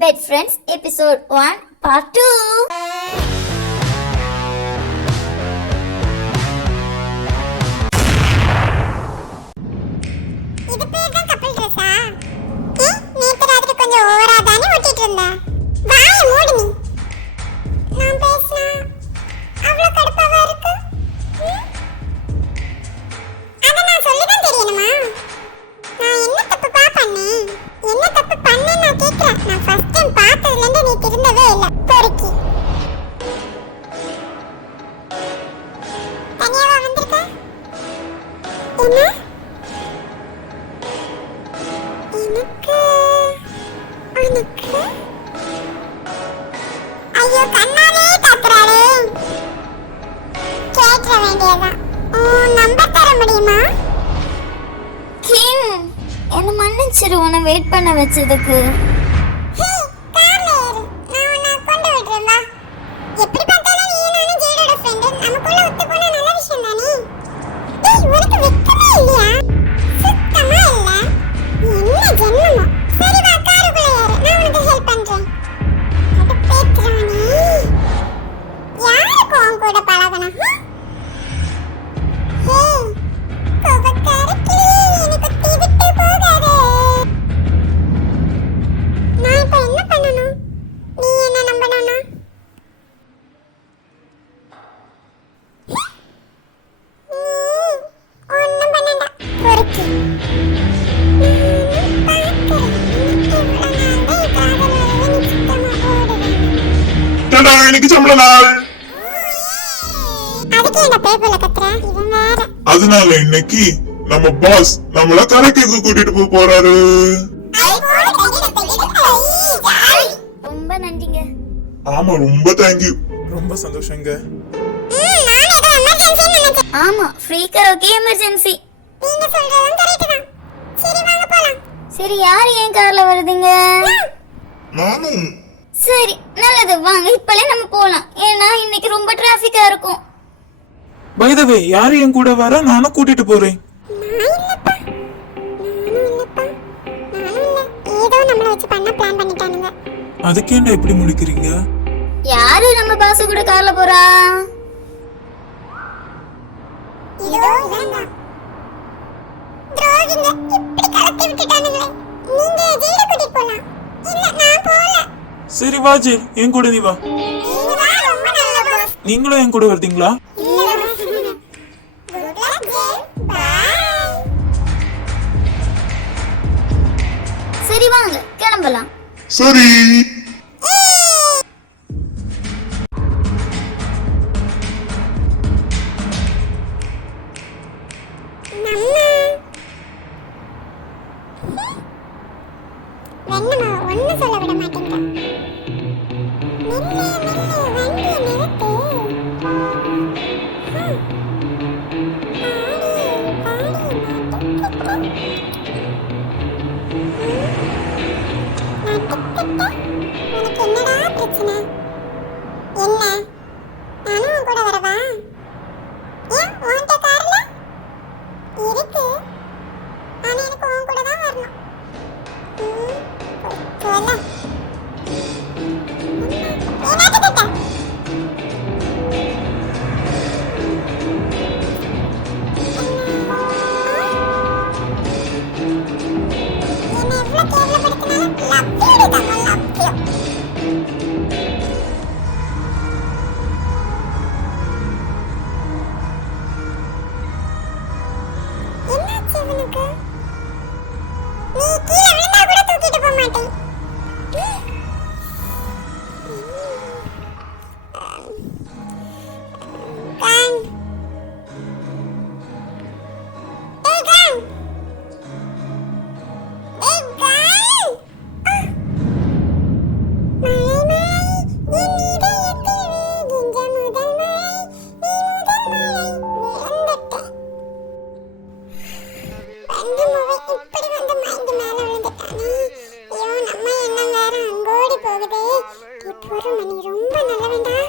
Bed Friends Episode 1 Part 2. இது பேர் தான் கப்பல் ட்ரெஸ்ஸா? நேத்து ராத்திரி கொஞ்சம் ஓவரா தானே ஓட்டிட்டு இருந்த. வாயை மூடு நீ. நான் பேசினா அவ்வளவு கடுப்பாவா இருக்கு? அத நான் சொல்லிதான் தெரியணுமா? நான் என்ன தப்புப்பா பண்ணேன்? என்ன தப்பு பண்ணேன்னு நான் கேக்குறேன். நான் ஃபர்ஸ்ட் டைம் பார்த்ததுல இருந்து நீ திருந்தவே இல்ல. பொறுக்கி. தனியாவா வந்திருக்க? என்ன? எனக்கு ஐயோ கண்ணாலே தாக்குறாளே. கேட்ற வேண்டியதான். நம்பர் தர முடியுமா? கிம், என்ன மன்னிச்சிரு உன்னை வெயிட் பண்ண வச்சதுக்கு. எப்படி பார்த்தாலும் நீ நானும் ஜெயரோட ஃப்ரெண்ட். நமக்குள்ள ஒத்து போனா நல்ல விஷயம் தானே. டேய் உனக்கு வெக்கமே இல்லையா? சுத்தமா இல்ல. என்ன ஜென்மமோ. சரி வா காருக்குள்ள ஏறு. நான் உனக்கு ஹெல்ப் பண்றேன். அட பேத்ரானி. யாருக்கு உன் கூட பழகணும்? ஹே கோபக்கார கிளி எனக்கு தீவிட்டு போகாதே. நான் இப்ப என்ன பண்ணணும்? நீ என்ன நம்பணும்னா? ஒன்னும் பண்ணண்டா பொறுக்கி. இன்னைக்கு சம்பள நாள். அதுக்கு என்ன பேப்பர்ல கத்துற? இவன் வேற. அதனால இன்னைக்கு நம்ம பாஸ் நம்மள கரைக்கு கூட்டிட்டு போறாரு. ரொம்ப நன்றிங்க. ஆமா ரொம்ப தேங்க்யூ. ரொம்ப சந்தோஷங்க. ஆமா ஃப்ரீ கரோக்கே எமர்ஜென்சி. நீங்க சொல்றதும் கரெக்ட் தான். சரி வாங்க போலாம். சரி யார் ஏன் கார்ல வருதுங்க? நானும். சரி நல்லது வாங்க இப்பலே நம்ம போலாம். ஏன்னா இன்னைக்கு ரொம்ப டிராஃபிக்கா இருக்கும். பை தி வே யார் என் கூட வர? நானும் கூட்டிட்டு போறேன். நான் இல்லப்பா. நானும் இல்லப்பா. நானும் இல்ல. ஏதோ நம்மள வச்சு பண்ண பிளான் பண்ணிட்டானுங்க. அதுக்கேண்டா இப்படி முடிக்கிறீங்க? யாரு நம்ம பாஸ் கூட கார்ல போறா? இதோ இவன்தான். துரோகிங்க இப்படி கலத்தி விட்டுட்டானுங்களே. நீங்க ஜெயில கூட்டிட்டு போலாம். இல்ல நான் போல. சரி வா ஜே, என் கூட நீ வா. நீங்க தான் ரொம்ப நல்ல பாஸ். நீங்களும் என் கூட வரீங்களா? இல்ல boss. Good luck J. Bye. சரி வாங்க கிளம்பலாம். சரி. வெண்ணமா ஒண்ணு சொல்ல விட மாட்டேங்க. மெல்ல மெல்ல வண்டியை நிறுத்து. உனக்கு என்னடா பிரச்சனை? என்ன நானும் உன் கூட வரவா? ஏன் உன்கிட்ட கார்ல இருக்கு? ஆனா எனக்கு உன் கூட தான் வரணும். போல ரொம்ப நல்ல வேண்டாம்.